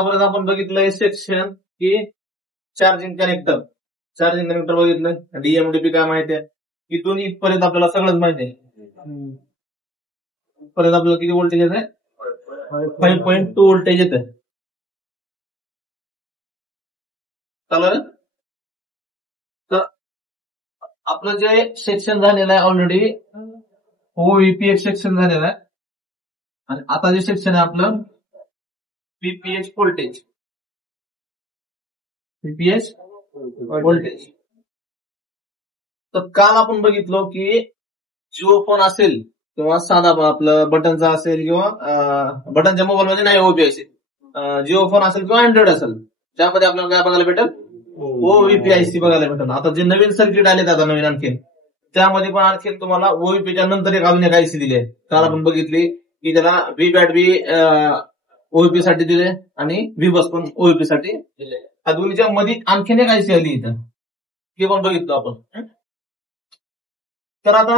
आतापर्यंत आपण बघितलंय सेक्शन की चार्जिंग कनेक्टर बघितलं. डीएमडीपी काय माहिती आहे? इथून इथपर्यंत आपल्याला सगळंच माहिती आहे. परत आपल्याला किती व्होल्टेज येत आहे? 5.2 व्होल्टेज येत आहे. चालेल. तर आपलं जे सेक्शन झालेलं आहे ऑलरेडी ओव्हीपी एक सेक्शन झालेलं आहे आणि आता जे सेक्शन आहे आपलं पीपीएच व्होल्टेज. तर काल आपण बघितलो की जिओ फोन असेल किंवा साधा आपलं बटनचा असेल किंवा बटनच्या मोबाईल मध्ये नाही ओव्हीपी असेल, जिओ फोन असेल किंवा अँड्रॉइड असेल, त्यामध्ये आपल्याला काय बघायला भेटेल? ओव्हीपीआयसी बघायला भेटेल. आता जे नवीन सर्किट आलेत आता नवीन आणखी त्यामध्ये पण आणखी तुम्हाला ओव्हीपीच्या नंतर एक अजून एक आयसी दिली आहे. काल आपण बघितली की त्याला व्हीबॅट ओव्हीपी साठी दिले आणि व्हीबस पण ओव्हीपी साठी दिले. या दोन्हीच्या मध्ये आणखीन एक आयसी आली इथं, ते पण बघितलं आपण. तर आता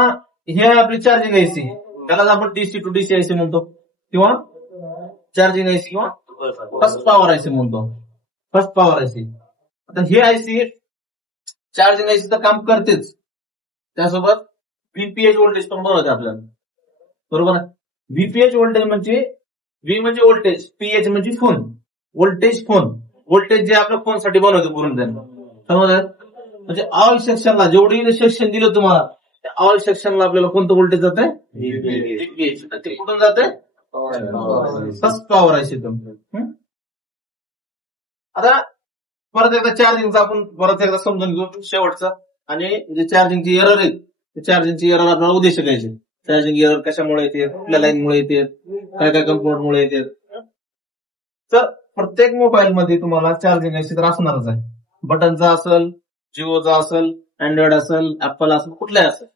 हे आहे आपली चार्जिंग आयसी, त्यालाच आपण डीसी टू डीसी आयसी म्हणतो किंवा चार्जिंग आयसी किंवा फर्स्ट पॉवर आयसी म्हणतो. First power IC. आता हे आयसी चार्जिंग आयसी तर काम करतेच, त्यासोबत व्हीपीएच व्होल्टेज पण बनवते आपल्याला. बरोबर आहे. व्हीपीएच व्होल्टेज म्हणजे व्ही म्हणजे व्होल्टेज, पीएच म्हणजे फोन, व्होल्टेज फोन, व्होल्टेज जे आपल्या फोनसाठी बनवतो पूर्ण त्यांना. समजलं? म्हणजे ऑल सेक्शनला जेवढी सेक्शन दिलं तुम्हाला त्या ऑल सेक्शनला आपल्याला कोणतं व्होल्टेज जात आहे? व्हीपीएच. ते कुठून जात आहे? First power IC. आता परत एकदा चार्जिंगचा आपण परत एकदा समजून घेऊ शेवटचा. आणि जे चार्जिंगची एरर आहेत ते चार्जिंगची एरर आपल्याला उद्देश शिकायचे. चार्जिंग एरर कशामुळे येते, कुठल्या लाईनमुळे येते, काय काय कंपोनंटमुळे येते. तर प्रत्येक मोबाईल मध्ये तुम्हाला चार्जिंग आयसी तर असणारच आहे. बटनचा असेल, जिओचा असेल, अँड्रॉइड असेल, ऍपल असेल, कुठलाही असेल.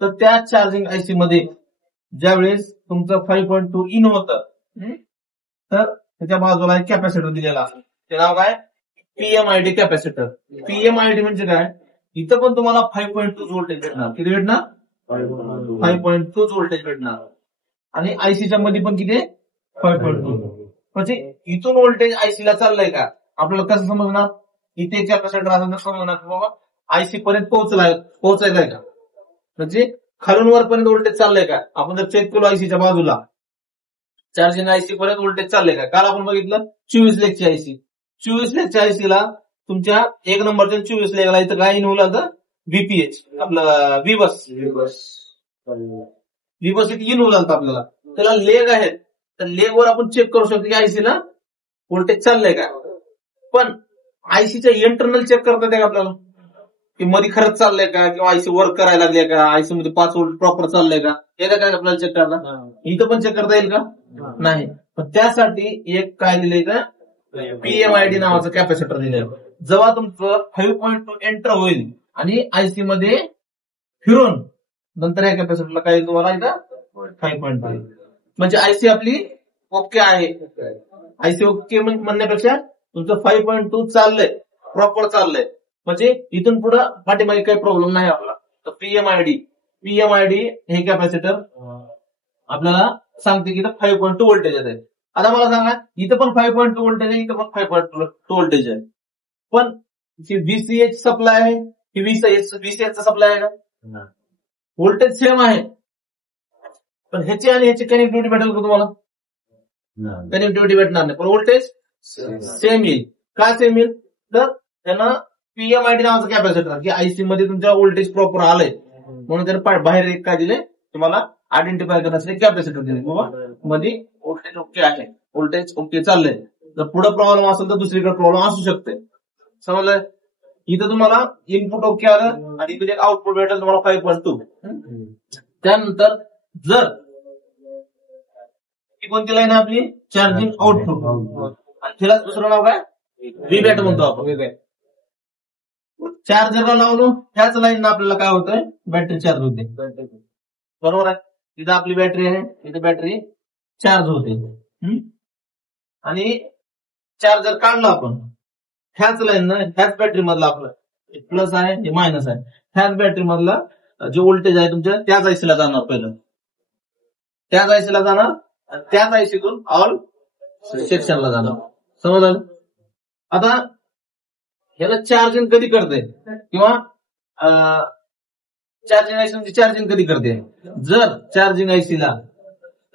तर त्या चार्जिंग आयसी मध्ये ज्यावेळेस तुमचं 5.2 इन होतं तर त्याच्या बाजूला एक कॅपॅसिटर दिलेला असेल. ते नाव काय? पीएमआयडी कॅपॅसिटर. पीएमआयडी म्हणजे काय? इथं पण तुम्हाला 5.2 व्होल्टेज भेटणार. किती भेटणार? 5.2 व्होल्टेज भेटणार. आणि आयसीच्या मध्ये पण किती? 5.2. म्हणजे इथून व्होल्टेज आयसीला चाललंय का आपल्याला कसं समजणार? इथे कॅपॅसिटर असेल तर समजणार की बाबा आयसी पर्यंत पोहोचायलाय का, म्हणजे खालून वरपर्यंत व्होल्टेज चाललंय का. आपण जर चेक केलो आयसीच्या बाजूला चार्जिंग आयसी पर्यंत व्होल्टेज चाललंय का. काल आपण बघितलं 24 लेगची आयसी. 24 लेगच्या आयसीला तुमच्या एक नंबरच्या 24 लेगला इथं काय इन होईल? व्हीपीएच आपलं व्हीबस इथे इन होईल आपल्याला. त्याला लेग आहेत, तर लेगवर आपण चेक करू शकतो की आयसीला व्होल्टेज चाललंय का. पण आयसीच्या इंटरनल चेक करता येते का आपल्याला की मध्ये खरंच चाललंय का, किंवा आयसी वर्क करायला लागले का, आयसी मध्ये 5 व्होल्ट प्रॉपर चाललंय का, हे काय आपल्याला चेक करता. इथं पण चेक करता येईल का? नाही. पण त्यासाठी एक काय दिलंय का, पीएमआयडी नावाचं कॅपॅसिटर दिलंय. जेव्हा तुमचं 5.2 एंटर होईल आणि आयसी मध्ये फिरून नंतर या कॅपॅसिटरला काय येईल तुम्हाला इथं 5.2. म्हणजे आयसी आपली ओके आहे. आयसी ओके म्हणण्यापेक्षा तुमचं 5.2 चाललंय, प्रॉपर चाललंय, म्हणजे इथून पुढे पाठीमागे काही प्रॉब्लेम नाही आपला. तर पीएमआयडी हे कॅपॅसिटर आपल्याला सांगते की 5.2 व्होल्टेज आहे. आता मला सांगा, इथं पण 5.2 व्होल्टेज आहे, इथं पण 5.2 व्होल्टेज आहे, पण व्हीसीएच सप्लाय आहे, ही व्हीसीएचचा सप्लाय आहे का? व्होल्टेज सेम आहे, पण ह्याची आणि ह्याची कनेक्टिव्हिटी भेटेल का तुम्हाला? कनेक्टिव्हिटी भेटणार नाही, पण व्होल्टेज सेम येईल. का सेम येईल? तर त्यांना पीएमआयडी नावाचं कॅपॅसिटर की आयसी मध्ये तुमच्या व्होल्टेज प्रॉपर आलंय म्हणून त्याने बाहेर एक काय दिले तुम्हाला आयडेंटिफाय करण्यासाठी कॅपॅसिटर दिले. बाबा मध्ये व्होल्टेज ओके आहे, व्होल्टेज ओके चाललंय. जर पुढे प्रॉब्लेम असेल तर दुसरीकडे प्रॉब्लेम असू शकते. समजलंय? इथं तुम्हाला इनपुट ओके आलं आणि इथे आउटपुट भेटेल तुम्हाला 5.2. त्यानंतर जर ही कोणती लाईन आहे आपली? Charging output. आणि तिला दुसरं नाव काय? व्हीबॅट म्हणतो आपण. चार्जरला लावलो ह्याच लाईन आपल्याला काय होतंय? बॅटरी चार्ज होते. बरोबर आहे. तिथं आपली बॅटरी आहे, तिथे बॅटरी चार्ज होते. आणि चार्जर काढला आपण ह्याच लाईन ह्याच बॅटरी मधला आपलं प्लस आहे हे मायनस आहे, ह्याच बॅटरी मधला जे व्होल्टेज आहे तुमच्या त्याच आयसीला जाणार. पहिलं त्याच आयसीला जाणार, त्याच आयसीतून ऑल सेक्शनला जाणार. समजलं. आता ह्याला चार्जिंग कधी करते किंवा चार्जिंग आयसी म्हणजे चार्जिंग कधी करते. जर चार्जिंग आयसीला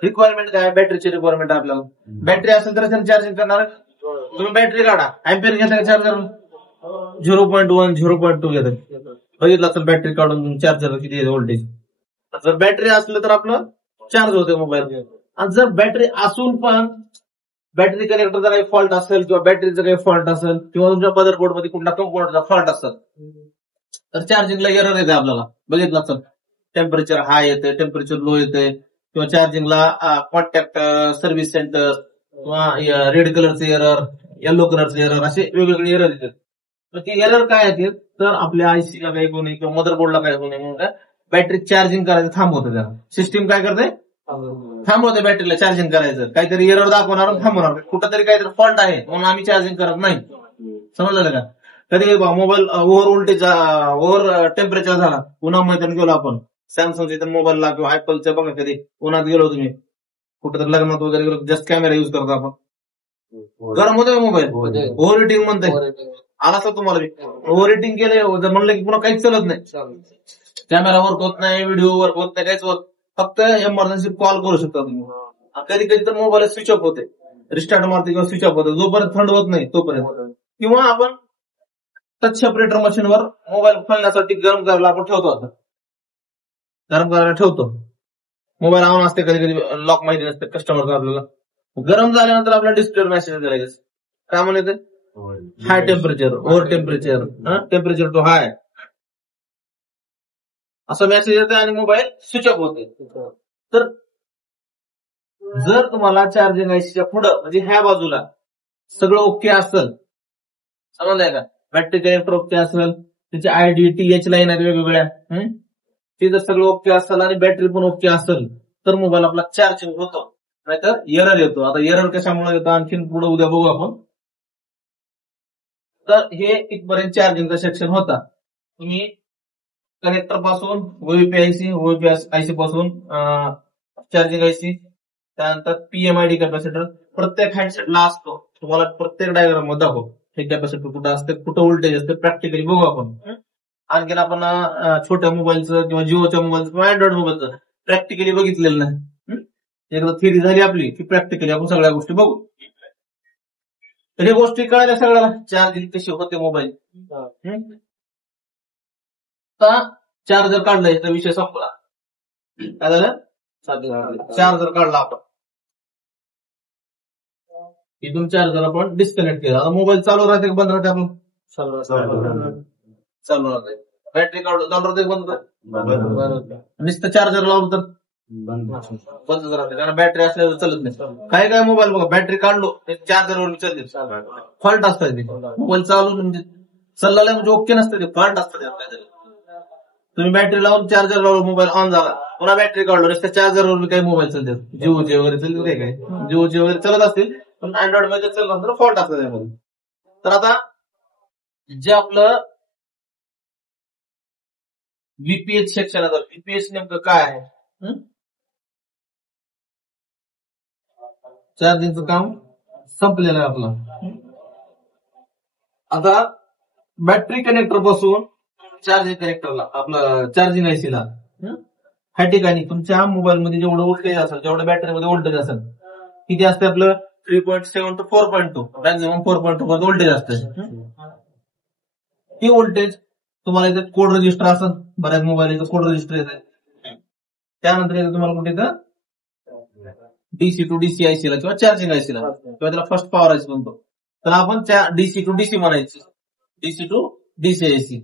रिक्वायरमेंट काय, बॅटरीची रिक्वायरमेंट आपल्याला बॅटरी असेल तर त्याने चार्जिंग करणार. तुम्ही बॅटरी काढा, अँपियर घेता चार्जर 0.1 0.2 घेतात. बघितलं असेल बॅटरी काढून चार्जर किती व्होल्टेज. जर बॅटरी असलं तर आपलं चार्ज होते मोबाईल. आणि जर बॅटरी असून पण बॅटरी कनेक्टरचा काही फॉल्ट असेल किंवा बॅटरीचा काही फॉल्ट असेल किंवा तुमच्या मदरबोर्ड मध्ये कुठला कंपोनंटचा फॉल्ट असेल तर चार्जिंगला एरर येते आपल्याला. बघितलं असेल टेम्परेचर हाय येते, टेम्परेचर लो येते किंवा चार्जिंगला कॉन्टॅक्ट सर्व्हिस सेंटर किंवा रेड कलरचे एरर, येलो कलरचे एरर, असे वेगवेगळे एरर येतात. तर ते एरर काय येतात तर आपल्या आयसीला काही होऊ नये किंवा मदरबोर्डला काही होऊ नये म्हणून काय बॅटरी चार्जिंग करायचं थांबवतं. त्याला सिस्टीम काय करते, थांबवते बॅटरीला चार्जिंग करायचं. काहीतरी एरर दाखवणार थांबवणार, कुठंतरी काहीतरी फॉल्ट आहे म्हणून आम्ही चार्जिंग करत नाही. समजलं का. कधी mobile over voltage over temperature झाला, उन्हामध्ये गेलो आपण सॅमसंगच्या मोबाईलला किंवा ऍपलच्या, बघा कधी उन्हात गेलो तुम्ही कुठं लग्नात वगैरे गेलो, जस्ट कॅमेरा युज करतो आपण, गरम होतोय मोबाईल, ओव्हर हिटिंग म्हणतंय. आला असं तुम्हाला ओव्हर हिटिंग केलं जर म्हणलं की पुन्हा काहीच चालत नाही. कॅमेरा वर्क होत नाही, व्हिडिओ वर्क होत नाही, काहीच होत. फक्त एमर्जन्सी कॉल करू शकता तुम्ही. कधी कधी तर मोबाईल स्विच ऑफ होते, रिस्टार्ट मारते किंवा स्विच ऑफ होते. जोपर्यंत थंड होत नाही तोपर्यंत. किंवा आपण टच सेपरेटर मशीनवर मोबाईल खोलण्यासाठी गरम करायला आपण ठेवतो. आता गरम करायला ठेवतो, मोबाईल ऑन असते, कधी कधी लॉक माहिती नसते कस्टमरचा आपल्याला. गरम झाल्यानंतर आपल्याला डिस्प्ले मेसेज येते काय म्हणते, high temperature, over temperature, temperature too high असं मेसेज येते आणि मोबाईल स्विच ऑफ होते. तर जर तुम्हाला चार्जिंग आयसीच्या पुढं म्हणजे ह्या बाजूला सगळं ओके असेल, समजलंय का, बॅटरी कनेक्टर ओके असेल, त्याचे आयडी TH लाईन आहेत वेगवेगळ्या, ते जर सगळं ओके असेल आणि बॅटरी पण ओके असेल तर मोबाईल आपला चार्जिंग होतो, नाहीतर एरर येतो. आता एरर कशामुळे येतो आणखीन पुढे उद्या बघू आपण. तर हे इथपर्यंत चार्जिंगचा सेक्शन होता. तुम्ही कनेक्टर पासून ओयूपी आयसी पासून चार्जिंग आयसी, त्यानंतर PMID कॅपॅसिटर प्रत्येक हँडसेटला असतो. तुम्हाला प्रत्येक डायग्राम मध्ये दाखव हे कॅपॅसिटर कुठं असते, कुठं व्होल्टेज असते, प्रॅक्टिकली बघू आपण. आणखीन आपण छोट्या मोबाईलचं किंवा जिओच्या मोबाईलचं किंवा अँड्रॉइड मोबाईलचं प्रॅक्टिकली बघितलेलं नाही. एकदा थिअरी झाली आपली की प्रॅक्टिकली आपण सगळ्या गोष्टी बघू. तर हे गोष्टी कळाल्या सगळ्याला, चार्जिंग कशी होते मोबाईल. चार्जर काढलाय तर विषय संपला. काय झालं, चार्जर काढला आपण, इथून चार्जर आपण डिस्कनेक्ट केला. आता मोबाईल चालू राहते का बंद राहते, आपण चालू राहते. बॅटरी काढून चालू राहते बंद राहते, नुसतं चार्जर लावलं तर बंदच राहते, कारण बॅटरी असल्यावर चालत नाही. काय काय मोबाईल बघा बॅटरी काढलो चार्जरवर चालते, फॉल्ट असतात ते. मोबाईल चालू म्हणजे चालला म्हणजे ओके नसतं, ते फॉल्ट असतात. तुम्ही बॅटरी लावून चार्जर लावून मोबाईल ऑन झाला, पुन्हा बॅटरी काढलो त्या चार्जरवर काही मोबाईल चालतात. जिओचे वगैरे चालते, काय जिओचे वगैरे चालत असतील, पण अँड्रॉइड मध्ये चालत असतील फॉल्ट असतात त्यामध्ये. तर आता जे आपलं VPH सेक्शन आहे, VPH नेमकं काय आहे, चार्जिंगचं काम संपलेलं आहे आपलं. आता बॅटरी कनेक्टर पासून चार्जिंग कनेक्टरला, आपलं चार्जिंग आयसीला, ह्या ठिकाणी तुमच्या मोबाईल मध्ये जेवढं व्होल्टेज असेल, जेवढं बॅटरीमध्ये व्होल्टेज असेल, किती असते आपलं 3.7 to 4.2, मॅक्झिमम 4.2 पर्यंत व्होल्टेज असतं. हे व्होल्टेज तुम्हाला इथे कोड रजिस्टर असेल, बऱ्याच मोबाईल कोड रजिस्टर येते. त्यानंतर येतं तुम्हाला कुठे तर DC to DC आयसीला किंवा चार्जिंग आयसीला, किंवा त्याला फर्स्ट पॉवर आयसी म्हणतो. तर आपण DC to DC म्हणायचं, DC to DC आयसी.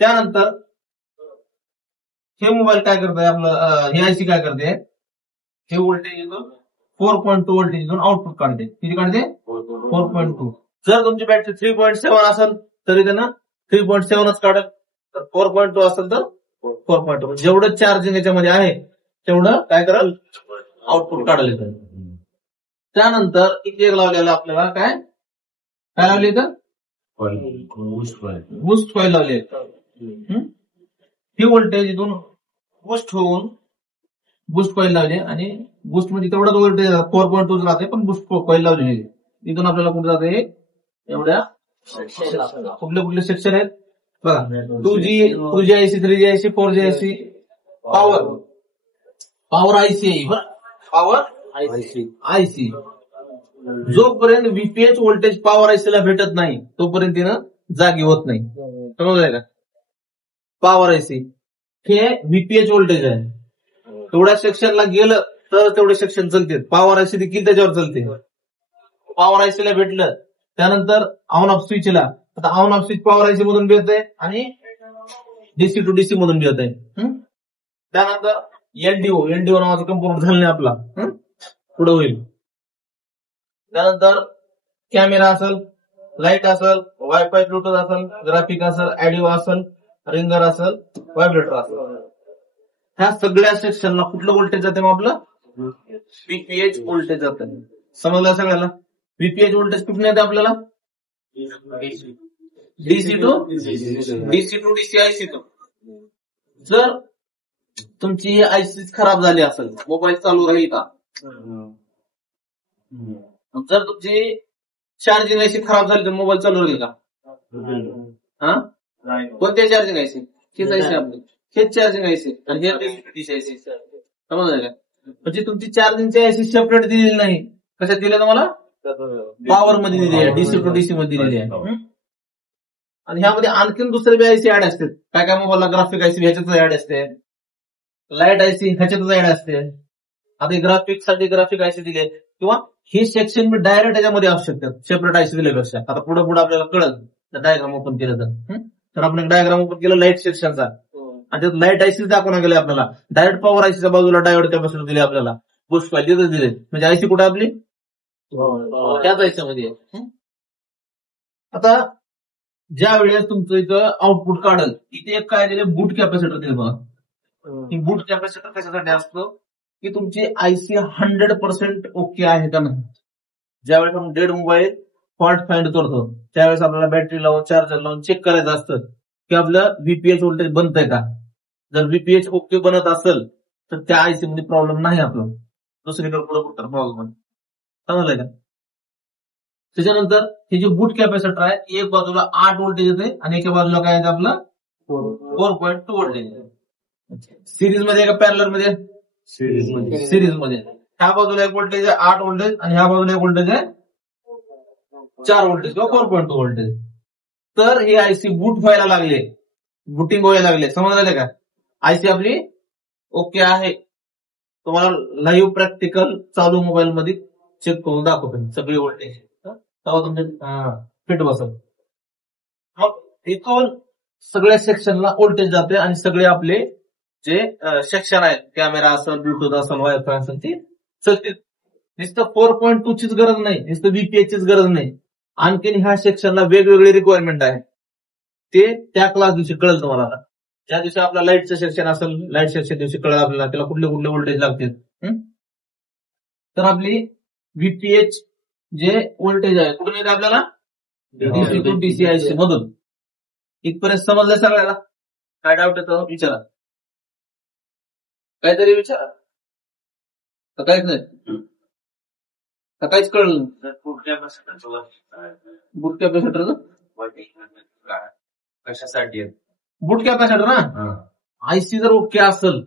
त्यानंतर हे मोबाईल काय करतंय आपलं, हे आयसी काय करते, हे व्होल्टेज इथून 4.2 व्होल्टेज इथून आउटपुट काढते. किती काढते, 4.2. जर तुमची बॅटरी 3.7 असेल तरी त्यांना 3.7च काढेल, तर 4.2 असेल तर 4.2. जेवढं चार्जिंग याच्यामध्ये आहे तेवढं काय करेल, आउटपुट काढेल येतं. त्यानंतर इथे एक लावलेलं आपल्याला काय लावले इथं, बूस्ट कॉइल लावले. ही व्होल्टेज इथून बूस्ट होऊन बूस्ट कॉइल लावले आणि बुस्ट म्हणजे तेवढाच वोल्टेज 4.2 राहते, पण बुस्ट कॉईल लावलेली आहे. इथून आपल्याला कुठे जाते एवढ्या कुठले कुठले सेक्शन आहेत बघा. 2G IC, 3G IC, 4G IC, power IC आहे बरं. पॉवर आयसी जोपर्यंत व्हीपीएच व्होल्टेज पॉवर आयसीला भेटत नाही तोपर्यंत तिनं जागी होत नाही. समजलंय का? पॉवर आयसी हे व्हीपीएच व्होल्टेज आहे. तेवढ्या सेक्शनला गेलं तर तेवढे सेक्शन चालते. पॉवर आयसी देखील त्याच्यावर चालते. पॉवर आयसीला भेटलं त्यानंतर ऑन ऑफ स्विचला, आता on off switch power IC मधून भेटत आहे आणि डीसी टू डीसी मधून भेटत आहे. त्यानंतर एलडीओ नावाचा कंपोनंट झालं नाही आपला, पुढे होईल. त्यानंतर कॅमेरा असेल, लाईट असेल, वायफाय ब्लूटूथ असेल, ग्राफिक असेल, ऑडिओ असेल, रिंगर असेल, व्हायब्रेटर असेल. ह्या सगळ्या सेक्शनला कुठलं व्होल्टेज जाते मग आपलं? व्हीपीएच व्होल्टेज जातं. समजलं सगळ्याला? व्हीपीएच व्होल्टेज कुठून येते आपल्याला? DC to DC IC two. जर तुमची आयसी खराब झाली असेल, मोबाईल चालू राहील का? जर तुमची चार्जिंग आयसी खराब झाली तर मोबाईल चालू राहील का? कोणत्या चार्जिंग आयसी? हेच आयसी आपली, हेच चार्जिंग आयसी आणि हे डीसी आयसी. समजलं का? म्हणजे तुमची चार्जिंगची आयसी सेपरेट दिलेली नाही. कशात दिले तुम्हाला? पॉवर मध्ये दिली आहे, डीसी टू डीसी मध्ये दिलेली आहे. आणि ह्यामध्ये आणखीन दुसरे बी आयसी ऍड असते. काय काय मोबाईलला ग्राफिक आयसी ह्याच्यातच ऍड असते, लाईट आयसी ह्याच्यातच ऍड असते. आता ग्राफिक साठी ग्राफिक आयसी दिले किंवा हे सेक्शन मी डायरेक्ट याच्यामध्ये असू शकतात सेपरेट आयसी दिल्यापेक्षा. आता पुढे आपल्याला कळत डायग्राम ओपन केलं तर आपण एक डायग्राम ओपन केलं लाईट सेक्शनचा आणि त्यात लाईट आयसी दाखवून गेले आपल्याला. डायरेक्ट पॉवर आयसीच्या बाजूला डायोड कॅपॅसिटर दिले आपल्याला, बुस्ट कॉईल तिथेच दिले. म्हणजे आयसी कुठे आपली? त्याच आयसीमध्ये. आता ज्या वेळेस तुमचं इथं आउटपुट काढल इथे एक काय दिले, बूट कॅपॅसिटर दिले बघा. ही बूट कॅपॅसिटर कशासाठी असतं की तुमची आयसी 100% ओके आहे का नाही. ज्यावेळेस आपण डेड मोबाईल फॉल्ट फाइंड करतो त्यावेळेस आपल्याला बॅटरी लावून चार्जर लावून चेक करायचं असतं की आपलं व्हीपीएच व्होल्टेज बनतंय का. जर व्हीपीएच ओके बनत असेल तर त्या आयसी मध्ये प्रॉब्लेम नाही आपलं, दुसरीकडे पुढे कुठं प्रॉब्लेम. समजलंय का? त्याच्यानंतर हे जे बूट कॅपॅसिटर आहे एक बाजूला 8 व्होल्टेज येते आणि एका बाजूला काय येते आपलं 4.2 व्होल्टेज. सिरीज मध्ये का पॅरलर मध्ये? सिरीज मध्ये. ह्या बाजूला एक व्होल्टेज आहे 8 व्होल्टेज आणि ह्या बाजूला एक व्होल्टेज आहे 4 व्होल्टेज किंवा 4.2 व्होल्टेज. तर हे आयसी बूट व्हायला लागले, बुटिंग व्हायला लागले. समजलं का? आयसी आपली ओके आहे. तुम्हाला लाईव्ह प्रॅक्टिकल चालू मोबाईल मध्ये चेक करून दाखवतो सगळे व्होल्टेज, तेव्हा तुमचे फिट बसत. मग इथून सगळ्या सेक्शनला व्होल्टेज जाते आणि सगळे आपले जे सेक्शन आहेत, कॅमेरा असेल, ब्लूटूथ असेल, वायफाय असेल, ती चलते. नुसतं 4.2 चीच गरज नाही, नुसतं व्हीपीएच चीच गरज नाही. आणखीन ह्या सेक्शनला वेगवेगळे रिक्वायरमेंट आहे. ते त्या क्लास दिवशी कळेल तुम्हाला. ज्या दिवशी आपला लाईटचं सेक्शन असेल, लाईट सेक्शन दिवशी कळेल आपल्याला त्याला कुठले कुठले व्होल्टेज लागतील. तर आपली व्हीपीएच जे व्होल्टेज आहे कुठून येते आपल्याला? डीसी टू डीसी आयसी मधून. इथपर्यंत समजलं सगळ्याला? काय डाऊट येतो विचारा, काहीतरी विचारा. काहीच नाही, काहीच कळलं. बूट कॅपॅसिटर कशासाठी? बूट कॅपॅसिटर ना, आयसी जर ओके असेल,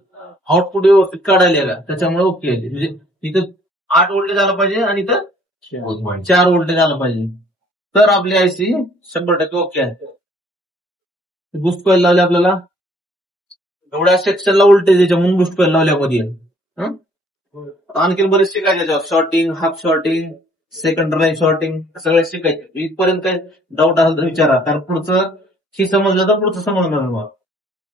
आउटपुट व्यवस्थित काढायला त्याच्यामुळे ओके आहे. म्हणजे इथं 8 व्होल्टेज आला पाहिजे आणि इथं 4 व्होल्टेज आला पाहिजे, तर आपली आयसी 100% ओके आहे. बुस्ट कॉईल लावले आपल्याला, एवढ्या सेक्शनला व्होल्टेज याच्या म्हणून बुस्ट कॉईल लावल्यामध्ये. आणखी बरेच शिकायचे, shorting, half shorting, secondary line shorting, सगळे शिकायचे. इथपर्यंत काही डाऊट असेल तर विचारा, कारण पुढचं हे समजलं तर पुढचं समजणार.